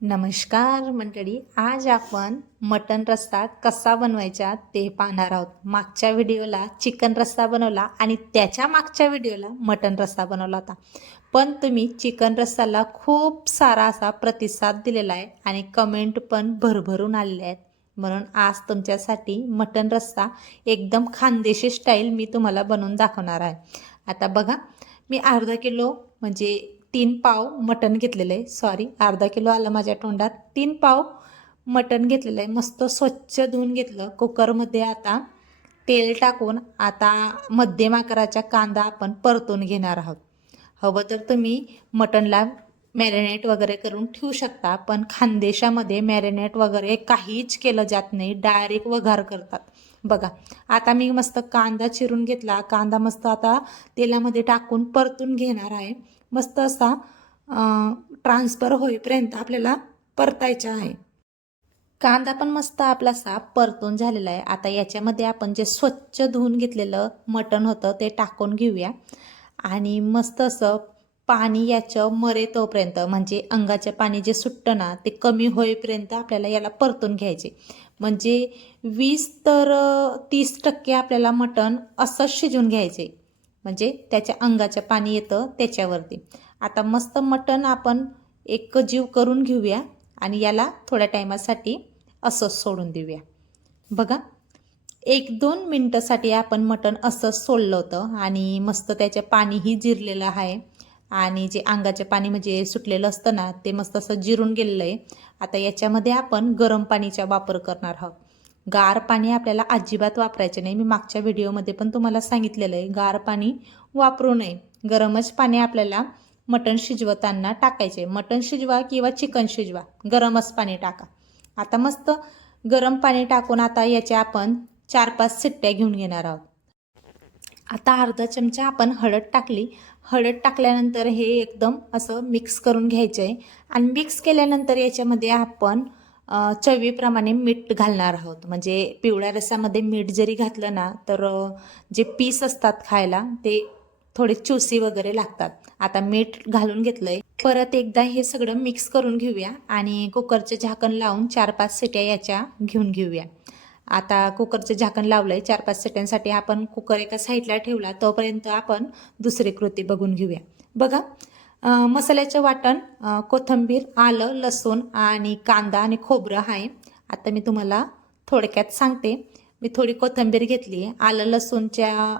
नमस्कार मंडळी, आज आपण मटण रस्सा कसा बनवायचा ते पाहणार आहोत. मागच्या व्हिडिओला चिकन रस्सा बनवला आणि त्याच्या मागच्या व्हिडिओला मटण रस्सा बनवला होता. पण तुम्ही चिकन रस्साला खूप सारा असा प्रतिसाद दिलेला आहे आणि कमेंट पण भरभरून आलेले आहेत. म्हणून आज तुमच्यासाठी मटण रस्सा एकदम खानदेशी स्टाईल मी तुम्हाला बनवून दाखवणार आहे. आता बघा, मी अर्धा किलो म्हणजे 3 पाव मटण घेतलेलं आहे. सॉरी, अर्धा किलो आलं माझ्या तोंडात. 3 पाव मटण घेतलेलं आहे. मस्त स्वच्छ धुवून घेतलं. कुकरमध्ये आता तेल टाकून आता मध्यम आकाराचा कांदा आपण परतून घेणार आहोत. हवं तर तुम्ही मटणला मॅरिनेट वगैरे करून ठेवू शकता, पण खानदेशामध्ये मॅरिनेट वगैरे काहीच केलं जात नाही, डायरेक्ट वघार करतात. बघा, आता मी मस्त कांदा चिरून घेतला. कांदा मस्त आता तेलामध्ये टाकून परतून घेणार आहे. मस्त असा ट्रान्सफर होईपर्यंत आपल्याला परतायचा आहे. कांदा पण मस्त आपला साफ परतून झालेला आहे. आता याच्यामध्ये आपण जे स्वच्छ धुवून घेतलेलं मटण होतं ते टाकून घेऊया आणि मस्त असं पाणी याचं मरे तोपर्यंत, म्हणजे अंगाचं पाणी जे सुटतं ना ते कमी होईपर्यंत आपल्याला याला परतून घ्यायचे. म्हणजे 20 तर 30% आपल्याला मटण असंच शिजून घ्यायचे, म्हणजे त्याच्या अंगाचं पाणी येतं त्याच्यावरती. आता मस्त मटण आपण एक जीव करून घेऊया आणि याला थोड्या टायमासाठी असंच सोडून देऊया. बघा, 1-2 मिनटासाठी आपण मटण असंच सोडलं होतं आणि मस्त त्याचं पाणीही जिरलेलं आहे आणि जे अंगाचे पाणी म्हणजे सुटलेलं असतं ना ते मस्त असं जिरून गेलेलं आहे. आता याच्यामध्ये आपण गरम पाणीचा वापर करणार आहोत. गार पाणी आपल्याला अजिबात वापरायचे नाही. मी मागच्या व्हिडिओमध्ये पण तुम्हाला सांगितलेलं आहे, गार पाणी वापरू नये. गरमच पाणी आपल्याला मटण शिजवताना टाकायचे. मटण शिजवा किंवा चिकन शिजवा, गरमच पाणी टाका. आता मस्त गरम पाणी टाकून आता याच्या आपण 4-5 शिट्ट्या घेऊन घेणार आहोत. आता अर्धा चमचा आपण हळद टाकली. हळद टाकल्यानंतर हे एकदम असं मिक्स करून घ्यायचं आहे आणि मिक्स केल्यानंतर याच्यामध्ये आपण चवीप्रमाणे मीठ घालणार आहोत. म्हणजे पिवळ्या रसामध्ये मीठ जरी घातलं ना तर जे पीस असतात खायला ते थोडे चुसी वगैरे लागतात. आता मीठ घालून घेतलंय. परत एकदा हे सगळं मिक्स करून घेऊया आणि कुकरचे झाकण लावून 4-5 शिट्या याच्या घेऊन घेऊया. आता कुकरचं झाकण लावलंय 4-5 शिट्यांसाठी. आपण कुकर एका साईडला ठेवला, तोपर्यंत आपण दुसरी कृती बघून घेऊया. बघा, मसाल्याचं वाटण कोथिंबीर, आलं, लसूण आणि कांदा आणि खोबरं आहे. आता मी तुम्हाला थोडक्यात सांगते. मी थोडी कोथिंबीर घेतली, आलं लसूणच्या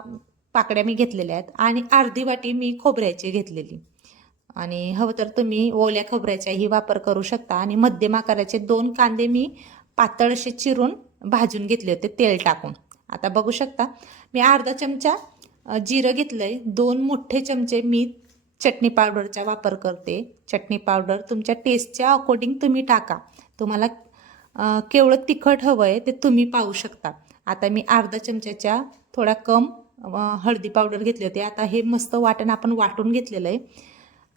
पाकड्या मी घेतलेल्या आहेत आणि अर्धी वाटी मी खोबऱ्याची घेतलेली. आणि हवं तर तुम्ही ओल्या खोबऱ्याचाही वापर करू शकता. आणि मध्यम आकाराचे 2 कांदे मी पातळ असे चिरून भाजून घेतले होते तेल टाकून. आता बघू शकता, मी अर्धा चमचा जिरं घेतलंय. 2 मोठे चमचे मी चटणी पावडरचा वापर करते. चटणी पावडर तुमच्या टेस्टच्या अकॉर्डिंग तुम्ही टाका. तुम्हाला केवढं तिखट हवं आहे ते तुम्ही पाहू शकता. आता मी अर्धा चमच्याच्या थोडा कम हळदी पावडर घेतली होती. आता हे मस्त वाटण आपण वाटून घेतलेलं आहे.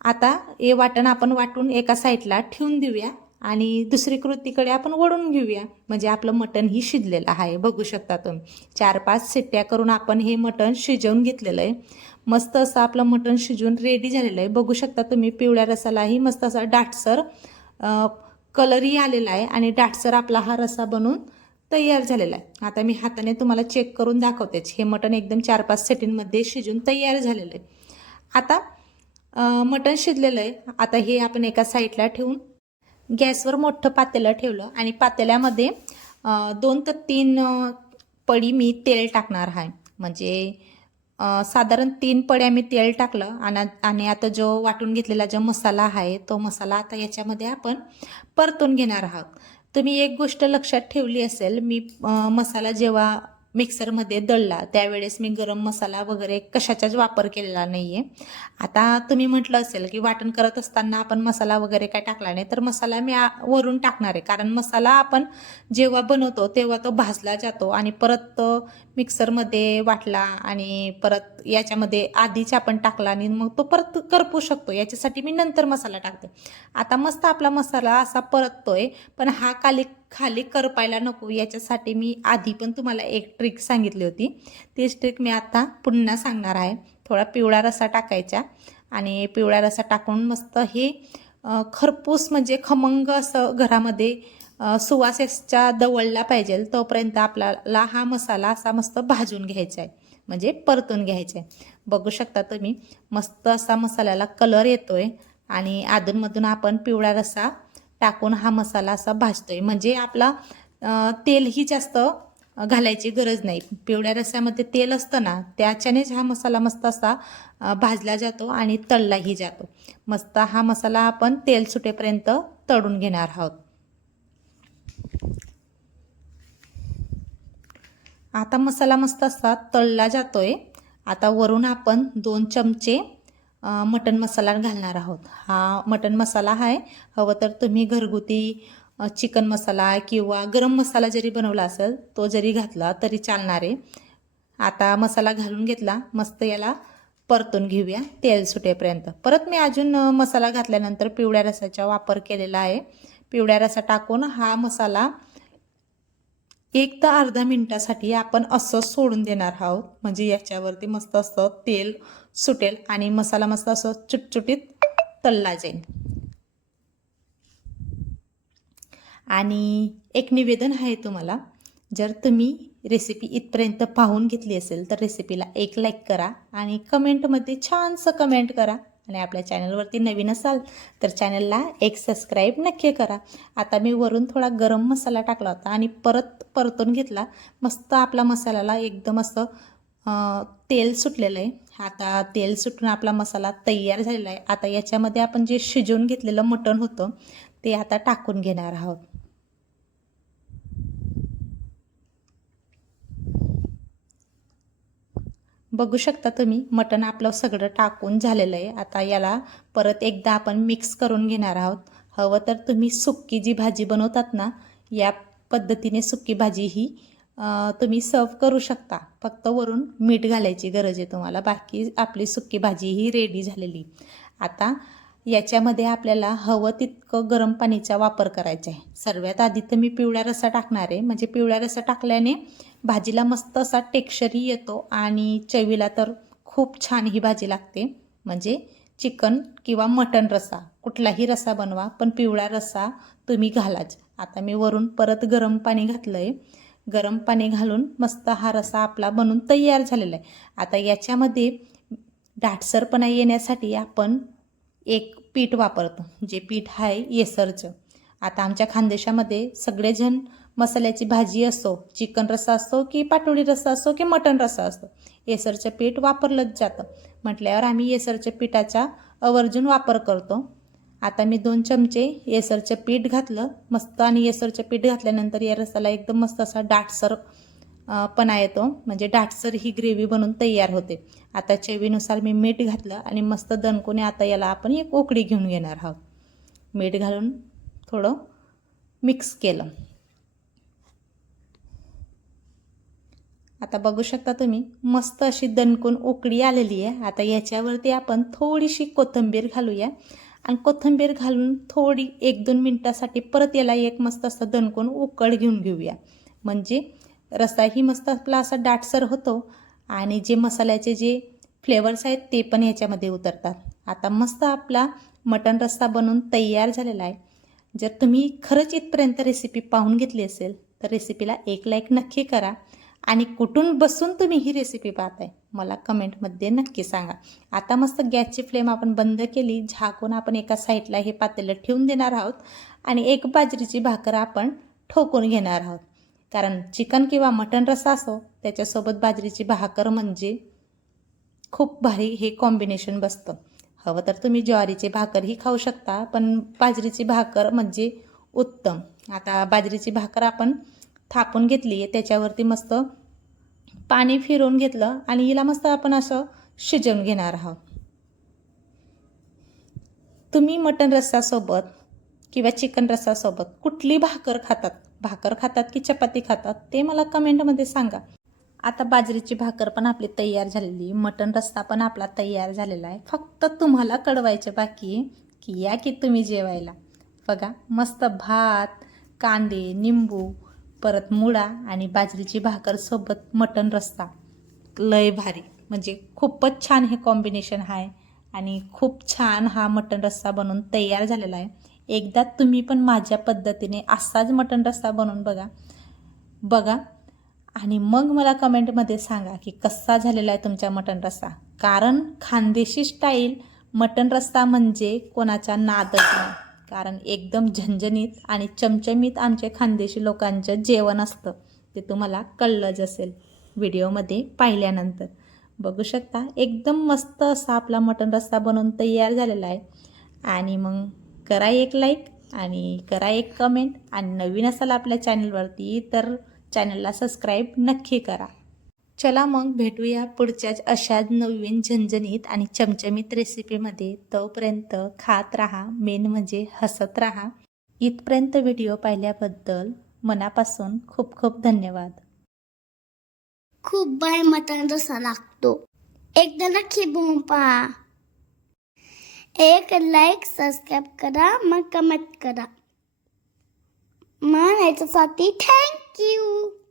आता हे वाटण आपण वाटून एका साईडला ठेवून देऊया आणि दुसरी कृतीकडे आपण वळून घेऊया. म्हणजे आपलं मटण ही शिजलेलं आहे. बघू शकता तुम्ही, 4-5 शिट्ट्या करून आपण हे मटण शिजवून घेतलेलं आहे. मस्त असं आपलं मटण शिजून रेडी झालेलं आहे. बघू शकता तुम्ही, पिवळ्या रसालाही मस्त असा दाटसर कलरही आलेला आहे आणि दाटसर आपला हा रसा बनवून तयार झालेला आहे. आता मी हाताने तुम्हाला चेक करून दाखवतेच. हे मटण एकदम 4-5 शिट्टींमध्ये शिजून तयार झालेलं आहे. आता मटण शिजलेलं आहे. आता हे आपण एका साईडला ठेवून गॅसवर मोठं पातेलं ठेवलं आणि पातेल्यामध्ये 2 ते 3 पडी मी तेल टाकणार आहे. म्हणजे साधारण 3 पड्या मी तेल टाकलं आणि आता जो वाटून घेतलेला जो मसाला आहे तो मसाला आता याच्यामध्ये आपण परतून घेणार आहोत. तुम्ही एक गोष्ट लक्षात ठेवली असेल, मी मसाला जेव्हा मिक्सरमध्ये दळला त्यावेळेस मी गरम मसाला वगैरे कशाचाच वापर केलेला नाही आहे. आता तुम्ही म्हटलं असेल की वाटण करत असताना आपण मसाला वगैरे काय टाकला नाही, तर मसाला मी वरून टाकणार आहे. कारण मसाला आपण जेव्हा बनवतो तेव्हा तो भाजला जातो आणि परत मिक्सरमध्ये वाटला आणि परत याच्यामध्ये आधीच आपण टाकला आणि मग तो परत करपू शकतो. याच्यासाठी मी नंतर मसाला टाकते. आता मस्त आपला मसाला असा परततोय, पण हा खाली करपायला नको याच्यासाठी मी आधी पण तुम्हाला एक ट्रिक सांगितली होती. तीच ट्रिक मी आता पुन्हा सांगणार आहे. थोडा पिवळा रसा टाकायचा आणि पिवळा रसा टाकून मस्त हे खरपूस म्हणजे खमंग असं घरामध्ये सुवास याच्या दवळला पाहिजे तोपर्यंत आपल्याला हा मसाला असा मस्त भाजून घ्यायचा आहे, म्हणजे परतून घ्यायचा आहे. बघू शकता तुम्ही मस्त असा मसाल्याला कलर येतोय आणि अधूनमधून आपण पिवळा रस्सा टाकून हा मसाला असा भाजतोय, म्हणजे आपला तेलही जास्त घालायची गरज नाही. पिवळ्या रस्स्यामध्ये तेल असतं ना, त्याच्यानेच हा मसाला मस्त असा भाजला जातो आणि तळलाही जातो. मस्त हा मसाला आपण तेल सुटेपर्यंत तळून घेणार आहोत. आता मसाला मस्त असा तळला जातोय. आता वरून आपण 2 चमचे मटण मसाला घालणार आहोत. हा मटण मसाला आहे, हवं तर तुम्ही घरगुती चिकन मसाला किंवा गरम मसाला जरी बनवला असेल तो जरी घातला तरी चालणार आहे. आता मसाला घालून घेतला, मस्त याला परतून घेऊया तेल सुटेपर्यंत. परत मी अजून मसाला घातल्यानंतर पिवळ्या रसाचा वापर केलेला आहे. पिवळ्या रसा टाकून हा मसाला 1 ते अर्धा मिनिटासाठी आपण असं सोडून देणार आहोत, म्हणजे याच्यावरती मस्त असं तेल सुटेल आणि मसाला मस्त असं चुटचुटीत तळला जाईल. आणि एक निवेदन आहे तुम्हाला, जर तुम्ही रेसिपी इथपर्यंत पाहून घेतली असेल तर रेसिपीला एक लाईक करा आणि कमेंटमध्ये छानसं कमेंट करा. आणि आपल्या चॅनलवरती नवीन असाल तर चॅनलला एक सबस्क्राईब नक्की करा. आता मी वरून थोडा गरम मसाला टाकला होता आणि परत परतून घेतला. मस्त आपला मसाल्याला एकदम असं तेल सुटलेलं आहे. आता तेल सुटून आपला मसाला तयार झालेला आहे. आता याच्यामध्ये आपण जे शिजवून घेतलेलं मटण होतं ते आता टाकून घेणार आहोत. बघू शकता तुम्ही मटण आपलं सगळं टाकून झालेलं आहे. आता याला परत एकदा आपण मिक्स करून घेणार आहोत. हवं तर तुम्ही सुक्की जी भाजी बनवतात ना, या पद्धतीने सुक्की भाजी ही तुम्ही सर्व करू शकता. फक्त वरून मीठ घालायची गरज आहे तुम्हाला, बाकी आपली सुक्की भाजी ही रेडी झालेली. आता याच्यामध्ये आपल्याला हवं तितकं गरम पाणीचा वापर करायचा आहे. सर्वात आधी तर मी पिवळा रस्सा टाकणार आहे, म्हणजे पिवळा रस्सा टाकल्याने भाजीला मस्त असा टेक्स्चरही येतो आणि चवीला तर खूप छान ही भाजी लागते. म्हणजे चिकन किंवा मटण रस्सा कुठलाही रस्सा बनवा, पण पिवळा रस्सा तुम्ही घालाच. आता मी वरून परत गरम पाणी घातलं आहे. गरम पाणी घालून मस्त हा रस्सा आपला बनून तयार झालेला आहे. आता याच्यामध्ये दाटसरपणा येण्यासाठी आपण एक पीठ वापरतो, जे पीठ आहे येसरचं. आता आमच्या खानदेशामध्ये सगळेजण मसाल्याची भाजी असो, चिकन रस्सा असो की पाटोळी रस्सा असो की मटण रस्सा असो, येसरचं पीठ वापरलंच जातं. म्हटल्यावर आम्ही येसरच्या पिठाचा आवर्जून वापर करतो. आता मी 2 चमचे येसरचं पीठ घातलं मस्त आणि येसरचं पीठ घातल्यानंतर या रस्साला एकदम मस्त असा दाटसर पणा येतो, म्हणजे दाटसर ही ग्रेव्ही बनून तयार होते. आता चवीनुसार मी मीठ घातलं आणि मस्त दणकूने आता याला आपण एक उकळी घेऊन घेणार आहोत. मीठ घालून थोडं मिक्स केलं. आता बघू शकता तुम्ही मस्त अशी दणकून उकळी आलेली आहे. आता याच्यावरती आपण थोडीशी कोथिंबीर घालूया आणि कोथिंबीर घालून थोडी 1-2 मिनटासाठी परत याला एक मस्त असं दणकून उकळ घेऊन घेऊया, म्हणजे रस्साही मस्त आपला असा दाटसर होतो आणि जे मसाल्याचे जे फ्लेवर्स आहेत ते पण याच्यामध्ये उतरतात. आता मस्त आपला मटण रस्सा बनून तयार झालेला आहे. जर तुम्ही खरंच इथपर्यंत रेसिपी पाहून घेतली असेल तर रेसिपीला एक लाईक नक्की करा आणि कुठून बसून तुम्ही ही रेसिपी पाहताय मला कमेंटमध्ये नक्की सांगा. आता मस्त गॅसची फ्लेम आपण बंद केली, झाकून आपण एका साईडला हे पातेलं ठेवून देणार आहोत आणि एक बाजरीची भाकर आपण ठोकून घेणार आहोत. कारण चिकन किंवा मटण रस्सा असो त्याच्यासोबत बाजरीची भाकर म्हणजे खूप भारी हे कॉम्बिनेशन बसतं. हवं तर तुम्ही ज्वारीची भाकरही खाऊ शकता, पण बाजरीची भाकर म्हणजे उत्तम. आता बाजरीची भाकर आपण थापून घेतली आहे, त्याच्यावरती मस्त पाणी फिरवून घेतलं आणि हिला मस्त आपण असं शिजवून घेणार आहोत. तुम्ही मटण रस्सासोबत किंवा चिकन रस्सासोबत कुठली भाकर खातात की चपाती खातात ते मला कमेंटमध्ये सांगा. आता बाजरीची भाकर पण आपली तयार झालेली, मटण रस्सा पण आपला तयार झालेला आहे. फक्त तुम्हाला कळवायचं बाकी आहे की या की तुम्ही जेवायला. बघा मस्त भात, कांदे, निंबू, परत मुळा आणि बाजरीची भाकर सोबत मटण रस्सा, लय भारी, म्हणजे खूपच छान हे कॉम्बिनेशन आहे. आणि खूप छान हा मटण रस्सा बनवून तयार झालेला आहे. एकदा तुम्ही पण माझ्या पद्धतीने असाच मटण रस्सा बनवून बघा आणि मग मला कमेंटमध्ये सांगा की कसा झालेला आहे तुमचा मटण रस्सा. कारण खानदेशी स्टाईल मटण रस्सा म्हणजे कोणाचा नादच नाही. कारण एकदम झणझणीत आणि चमचमीत आमचे खानदेशी लोकांचं जेवण असतं. ते तुम्हाला कळलंच असेल व्हिडिओमध्ये पाहिल्यानंतर. बघू शकता एकदम मस्त असा आपला मटण रस्सा बनवून तयार झालेला आहे. आणि मग करा एक लाईक आणि करा एक कमेंट आणि नवीन असाल आपल्या चॅनलवरती तर चॅनलला सबस्क्राईब नक्की करा. चला मग भेटूया पुढच्याच अशाच नवीन झणझणीत आणि चमचमीत रेसिपीमध्ये. तोपर्यंत खात राहा, मेन म्हणजे हसत राहा. इथपर्यंत व्हिडिओ पाहिल्याबद्दल मनापासून खूप खूप धन्यवाद. खूप बाय मटण रस्सा लागतो. एकदा नक्की बनवून पहा. एक लाईक सबस्क्राईब करा, मग कमेंट करा. मग याच्यासाठी थँक्यू.